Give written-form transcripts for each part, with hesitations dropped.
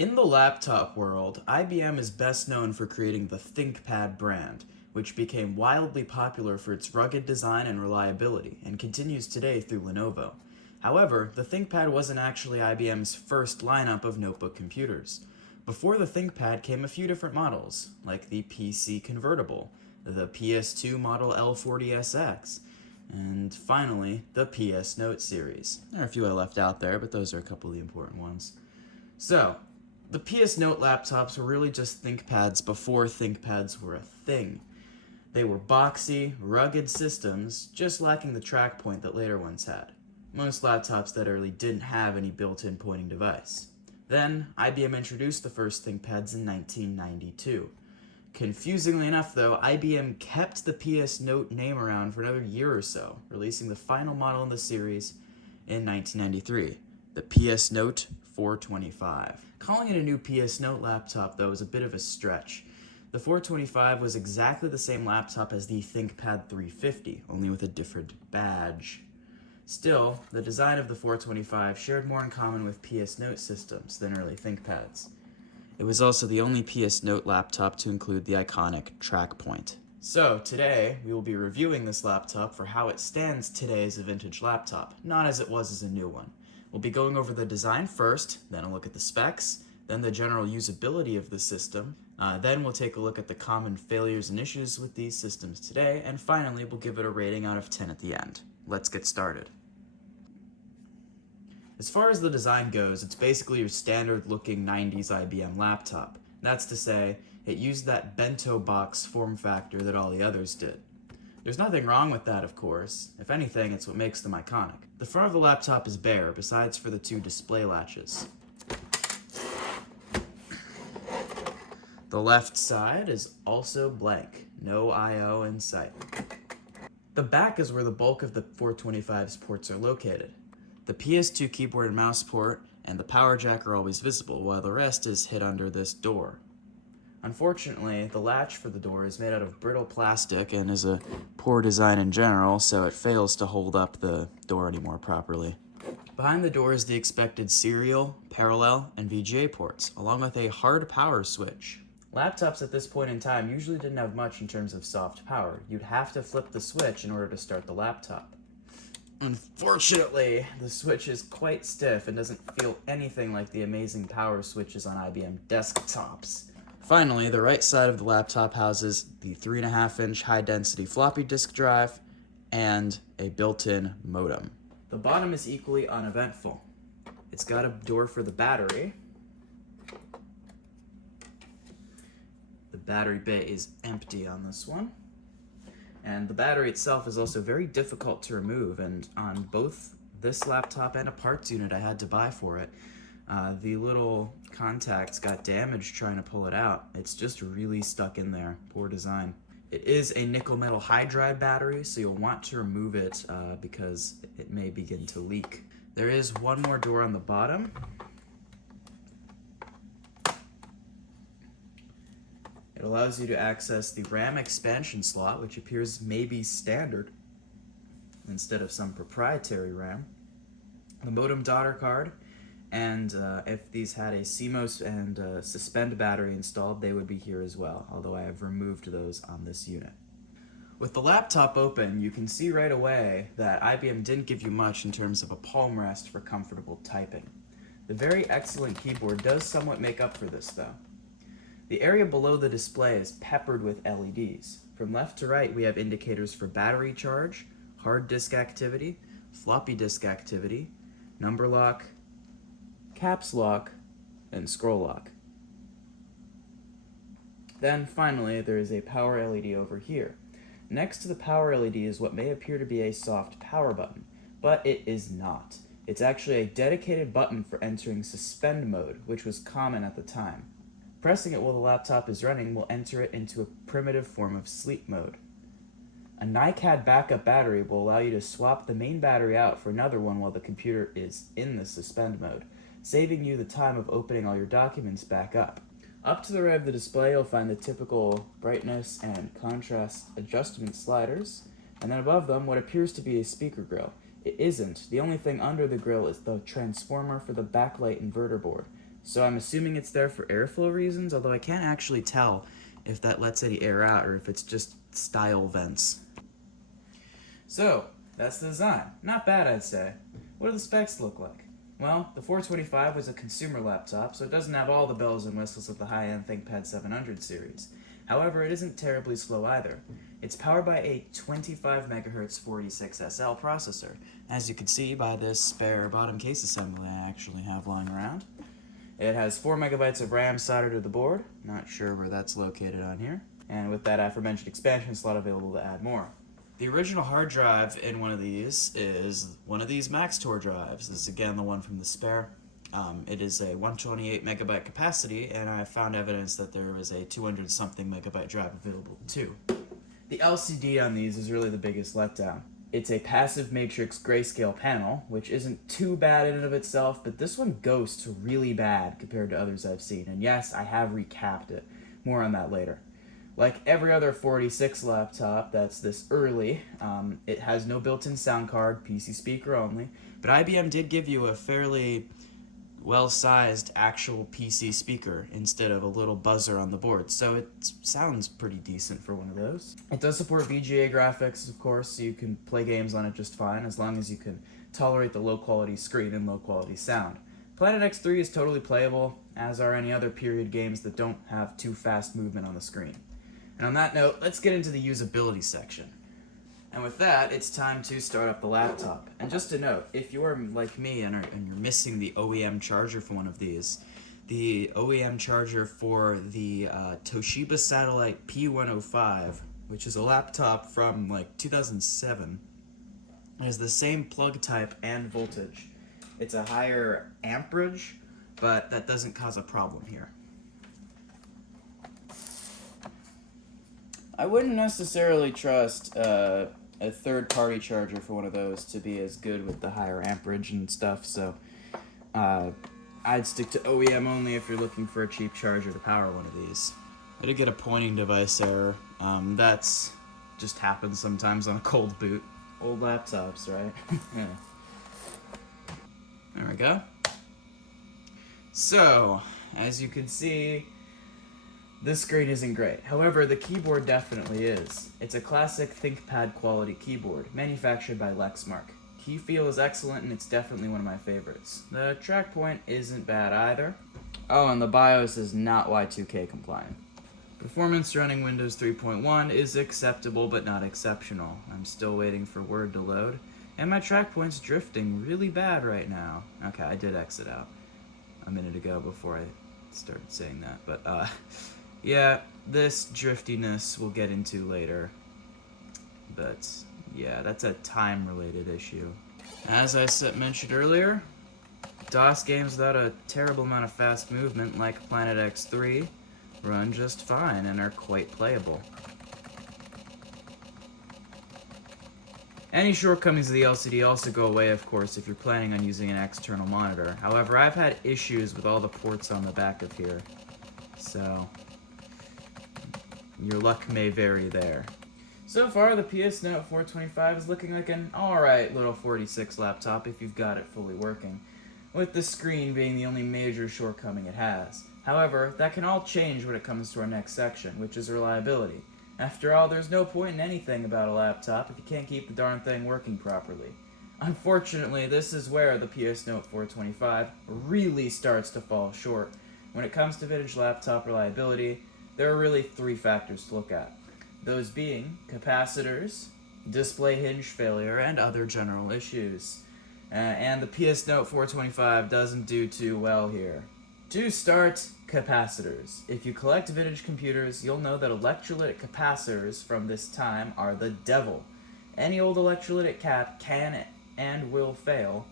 In the laptop world, IBM is best known for creating the ThinkPad brand, which became wildly popular for its rugged design and reliability, and continues today through Lenovo. However, the ThinkPad wasn't actually IBM's first lineup of notebook computers. Before the ThinkPad came a few different models, like the PC Convertible, the PS2 model L40SX, and finally, the PS Note series. There are a few I left out there, but those are a couple of the important ones. So, the PS Note laptops were really just ThinkPads before ThinkPads were a thing. They were boxy, rugged systems, just lacking the track point that later ones had. Most laptops that early didn't have any built-in pointing device. Then, IBM introduced the first ThinkPads in 1992. Confusingly enough though, IBM kept the PS Note name around for another year or so, releasing the final model in the series in 1993, the PS Note 425. Calling it a new PS Note laptop though is a bit of a stretch. The 425 was exactly the same laptop as the ThinkPad 350, only with a different badge. Still, the design of the 425 shared more in common with PS Note systems than early ThinkPads. It was also the only PS Note laptop to include the iconic track point. So, today, we will be reviewing this laptop for how it stands today as a vintage laptop, not as it was as a new one. We'll be going over the design first, then a look at the specs, then the general usability of the system, then we'll take a look at the common failures and issues with these systems today, and finally we'll give it a rating out of 10 at the end. Let's get started. As far as the design goes, it's basically your standard-looking 90s IBM laptop. That's to say, it used that bento box form factor that all the others did. There's nothing wrong with that, of course. If anything, it's what makes them iconic. The front of the laptop is bare, besides for the two display latches. The left side is also blank, no I/O in sight. The back is where the bulk of the 425's ports are located. The PS2 keyboard and mouse port and the power jack are always visible, while the rest is hid under this door. Unfortunately, the latch for the door is made out of brittle plastic and is a poor design in general, so it fails to hold up the door anymore properly. Behind the door is the expected serial, parallel, and VGA ports, along with a hard power switch. Laptops at this point in time usually didn't have much in terms of soft power. You'd have to flip the switch in order to start the laptop. Unfortunately, the switch is quite stiff and doesn't feel anything like the amazing power switches on IBM desktops. Finally, the right side of the laptop houses the 3.5-inch high-density floppy disk drive and a built-in modem. The bottom is equally uneventful. It's got a door for the battery. The battery bay is empty on this one. And the battery itself is also very difficult to remove, and on both this laptop and a parts unit I had to buy for it, the little contacts got damaged trying to pull it out. It's just really stuck in there. Poor design. It is a nickel metal hydride battery, so you'll want to remove it because it may begin to leak. There is one more door on the bottom. It allows you to access the RAM expansion slot, which appears maybe standard instead of some proprietary RAM. The modem daughter card, and if these had a CMOS and suspend battery installed, they would be here as well, although I have removed those on this unit. With the laptop open, you can see right away that IBM didn't give you much in terms of a palm rest for comfortable typing. The very excellent keyboard does somewhat make up for this, though. The area below the display is peppered with LEDs. From left to right, we have indicators for battery charge, hard disk activity, floppy disk activity, number lock, caps lock, and scroll lock. Then finally, there is a power LED over here. Next to the power LED is what may appear to be a soft power button, but it is not. It's actually a dedicated button for entering suspend mode, which was common at the time. Pressing it while the laptop is running will enter it into a primitive form of sleep mode. A NiCad backup battery will allow you to swap the main battery out for another one while the computer is in the suspend mode, saving you the time of opening all your documents back up. Up to the right of the display, you'll find the typical brightness and contrast adjustment sliders, and then above them, what appears to be a speaker grill. It isn't. The only thing under the grill is the transformer for the backlight inverter board. So I'm assuming it's there for airflow reasons, although I can't actually tell if that lets any air out or if it's just style vents. So, that's the design. Not bad, I'd say. What do the specs look like? Well, the 425 was a consumer laptop, so it doesn't have all the bells and whistles of the high-end ThinkPad 700 series. However, it isn't terribly slow either. It's powered by a 25 MHz 46SL processor, as you can see by this spare bottom case assembly I actually have lying around. It has 4 MB of RAM soldered to the board, not sure where that's located on here, and with that aforementioned expansion slot available to add more. The original hard drive in one of these is one of these Maxtor drives. This is again the one from the spare. It is a 128 megabyte capacity, and I found evidence that there is a 200 something megabyte drive available too. The LCD on these is really the biggest letdown. It's a passive matrix grayscale panel, which isn't too bad in and of itself, but this one ghosts really bad compared to others I've seen. And yes, I have recapped it. More on that later. Like every other 46 laptop that's this early, it has no built-in sound card, PC speaker only, but IBM did give you a fairly well-sized actual PC speaker instead of a little buzzer on the board, so it sounds pretty decent for one of those. It does support VGA graphics, of course, so you can play games on it just fine, as long as you can tolerate the low-quality screen and low-quality sound. Planet X3 is totally playable, as are any other period games that don't have too fast movement on the screen. And on that note, let's get into the usability section. And with that, it's time to start up the laptop. And just a note, if you're like me and you're missing the OEM charger for one of these, the OEM charger for the Toshiba Satellite P105, which is a laptop from like 2007, is the same plug type and voltage. It's a higher amperage, but that doesn't cause a problem here. I wouldn't necessarily trust a third-party charger for one of those to be as good with the higher amperage and stuff, so I'd stick to OEM only if you're looking for a cheap charger to power one of these. I did get a pointing device error. That's just happens sometimes on a cold boot. Old laptops, right? Yeah. There we go. So, as you can see, this screen isn't great. However, the keyboard definitely is. It's a classic ThinkPad quality keyboard, manufactured by Lexmark. Key feel is excellent, and it's definitely one of my favorites. The track point isn't bad either. Oh, and the BIOS is not Y2K compliant. Performance running Windows 3.1 is acceptable, but not exceptional. I'm still waiting for Word to load, and my track point's drifting really bad right now. Okay, I did exit out a minute ago before I started saying that, but yeah, this driftiness we'll get into later, but yeah, that's a time-related issue. As I mentioned earlier, DOS games without a terrible amount of fast movement, like Planet X3, run just fine and are quite playable. Any shortcomings of the LCD also go away, of course, if you're planning on using an external monitor. However, I've had issues with all the ports on the back of here, so your luck may vary there. So far, the PS Note 425 is looking like an alright little 46 laptop if you've got it fully working, with the screen being the only major shortcoming it has. However, that can all change when it comes to our next section, which is reliability. After all, there's no point in anything about a laptop if you can't keep the darn thing working properly. Unfortunately, this is where the PS Note 425 really starts to fall short. When it comes to vintage laptop reliability, there are really three factors to look at. Those being capacitors, display hinge failure, and other general issues. And the PS Note 425 doesn't do too well here. To start, capacitors. If you collect vintage computers, you'll know that electrolytic capacitors from this time are the devil. Any old electrolytic cap can and will fail,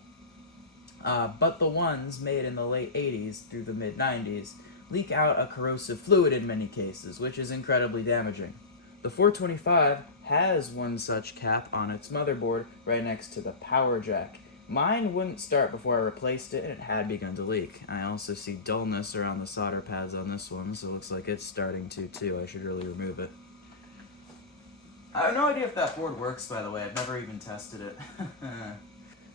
but the ones made in the late 80s through the mid-90s leak out a corrosive fluid in many cases, which is incredibly damaging. The 425 has one such cap on its motherboard right next to the power jack. Mine wouldn't start before I replaced it, and it had begun to leak. I also see dullness around the solder pads on this one, so it looks like it's starting to too. I should really remove it. I have no idea if that board works, by the way. I've never even tested it.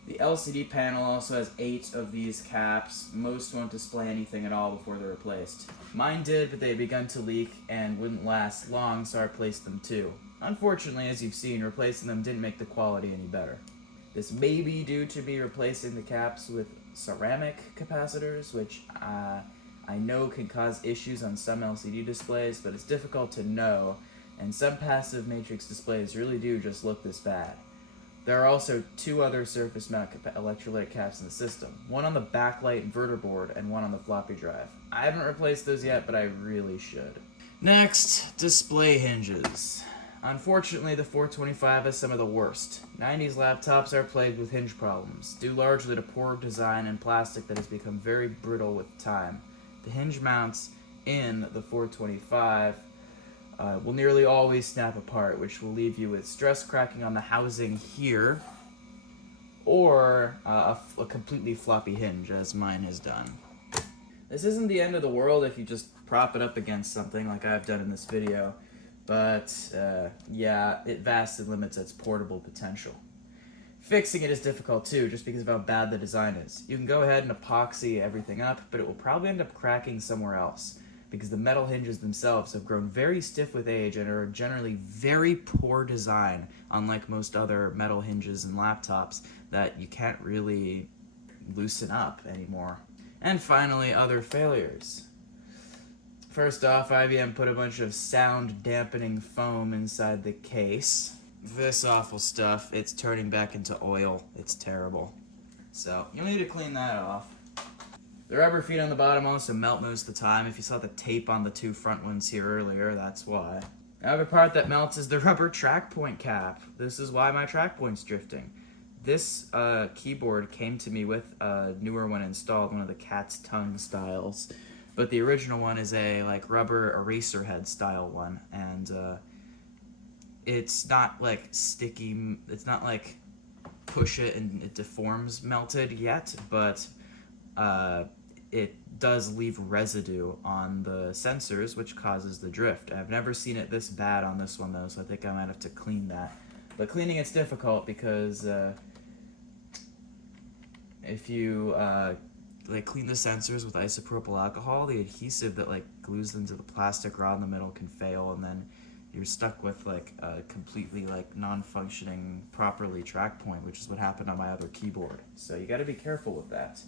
The LCD panel also has 8 of these caps. Most won't display anything at all before they're replaced. Mine did, but they had begun to leak and wouldn't last long, so I replaced them too. Unfortunately, as you've seen, replacing them didn't make the quality any better. This may be due to me replacing the caps with ceramic capacitors, which I know can cause issues on some LCD displays, but it's difficult to know, and some passive matrix displays really do just look this bad. There are also 2 other surface mount electrolytic caps in the system, one on the backlight inverter board and one on the floppy drive. I haven't replaced those yet, but I really should. Next, display hinges. Unfortunately, the 425 has some of the worst. 90s laptops are plagued with hinge problems, due largely to poor design and plastic that has become very brittle with time. The hinge mounts in the 425 will nearly always snap apart, which will leave you with stress cracking on the housing here, or a completely floppy hinge, as mine has done. This isn't the end of the world if you just prop it up against something like I've done in this video, but yeah, it vastly limits its portable potential. Fixing it is difficult too, just because of how bad the design is. You can go ahead and epoxy everything up, but it will probably end up cracking somewhere else, because the metal hinges themselves have grown very stiff with age and are generally very poor design, unlike most other metal hinges in laptops that you can't really loosen up anymore. And finally, other failures. First off, IBM put a bunch of sound dampening foam inside the case. This awful stuff, it's turning back into oil. It's terrible. So, you'll need to clean that off. The rubber feet on the bottom also melt most of the time. If you saw the tape on the 2 front ones here earlier, that's why. The other part that melts is the rubber track point cap. This is why my track point's drifting. This keyboard came to me with a newer one installed, one of the cat's tongue styles. But the original one is a rubber eraser head style one, and it's not like sticky, it's not like push it and it deforms melted yet, but it does leave residue on the sensors, which causes the drift. I've never seen it this bad on this one though, so I think I might have to clean that. But cleaning it's difficult because if you clean the sensors with isopropyl alcohol, the adhesive that glues them to the plastic rod in the middle can fail, and then you're stuck with a completely non-functioning properly track point, which is what happened on my other keyboard. So you got to be careful with that.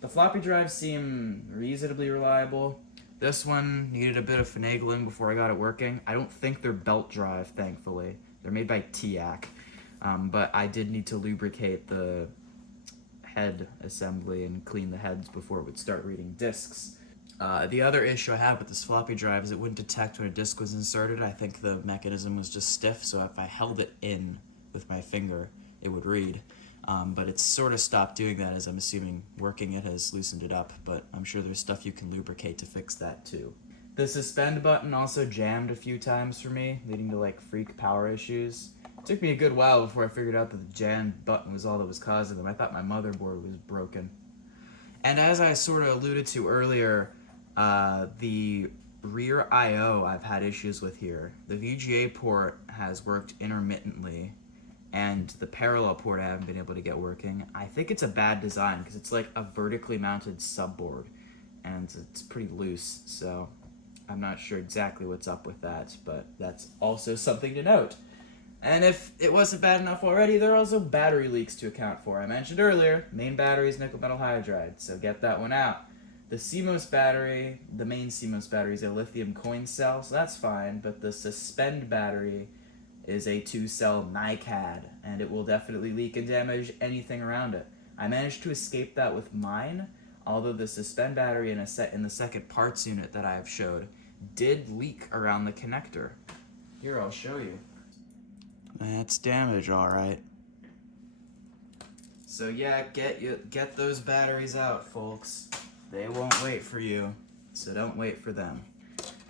The floppy drives seem reasonably reliable. This one needed a bit of finagling before I got it working. I don't think they're belt drive, thankfully. They're made by TIAC, but I did need to lubricate the head assembly and clean the heads before it would start reading discs. The other issue I had with this floppy drive is it wouldn't detect when a disc was inserted. I think the mechanism was just stiff, so if I held it in with my finger, it would read. But it's sort of stopped doing that, as I'm assuming working it has loosened it up, but I'm sure there's stuff you can lubricate to fix that too. The suspend button also jammed a few times for me, leading to freak power issues. It took me a good while before I figured out that the jammed button was all that was causing them. I thought my motherboard was broken. And as I sort of alluded to earlier, the rear I/O I've had issues with here. The VGA port has worked intermittently, and the parallel port I haven't been able to get working. I think it's a bad design because it's like a vertically mounted subboard, and it's pretty loose, so I'm not sure exactly what's up with that, but that's also something to note. And if it wasn't bad enough already, there are also battery leaks to account for. I mentioned earlier, main battery is nickel metal hydride, so get that one out. The CMOS battery, the main CMOS battery, is a lithium coin cell, so that's fine, but the suspend battery is a 2-cell NiCad, and it will definitely leak and damage anything around it. I managed to escape that with mine, although the suspend battery in the second parts unit that I have showed did leak around the connector. Here, I'll show you. That's damage, alright. So yeah, get those batteries out, folks. They won't wait for you, so don't wait for them.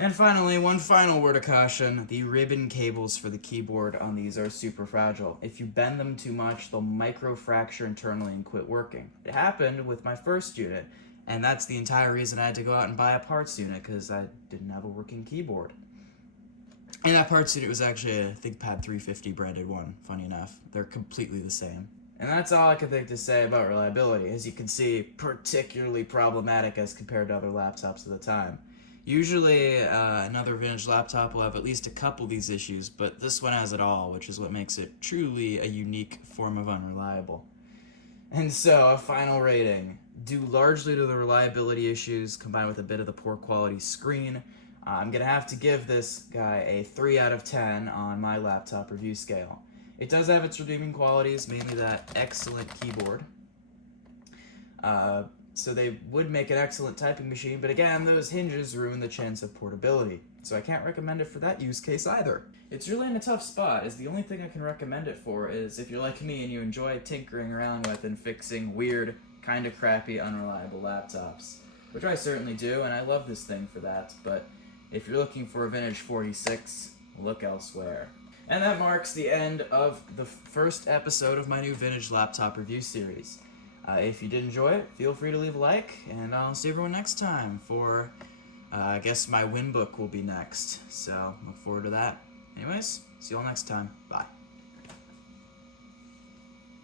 And finally, one final word of caution. The ribbon cables for the keyboard on these are super fragile. If you bend them too much, they'll microfracture internally and quit working. It happened with my first unit, and that's the entire reason I had to go out and buy a parts unit, because I didn't have a working keyboard. And that parts unit was actually a ThinkPad 350 branded one, funny enough. They're completely the same. And that's all I can think to say about reliability. As you can see, particularly problematic as compared to other laptops of the time. Usually, another vintage laptop will have at least a couple of these issues, but this one has it all, which is what makes it truly a unique form of unreliable. And so, a final rating, due largely to the reliability issues combined with a bit of the poor quality screen, I'm going to have to give this guy a 3 out of 10 on my laptop review scale. It does have its redeeming qualities, mainly that excellent keyboard. So they would make an excellent typing machine, but again, those hinges ruin the chance of portability. So I can't recommend it for that use case either. It's really in a tough spot, as the only thing I can recommend it for is if you're like me and you enjoy tinkering around with and fixing weird, kinda crappy, unreliable laptops. Which I certainly do, and I love this thing for that, but if you're looking for a vintage 46, look elsewhere. And that marks the end of the first episode of my new vintage laptop review series. If you did enjoy it, feel free to leave a like, and I'll see everyone next time for, I guess my win book will be next, so look forward to that. Anyways, see you all next time. Bye.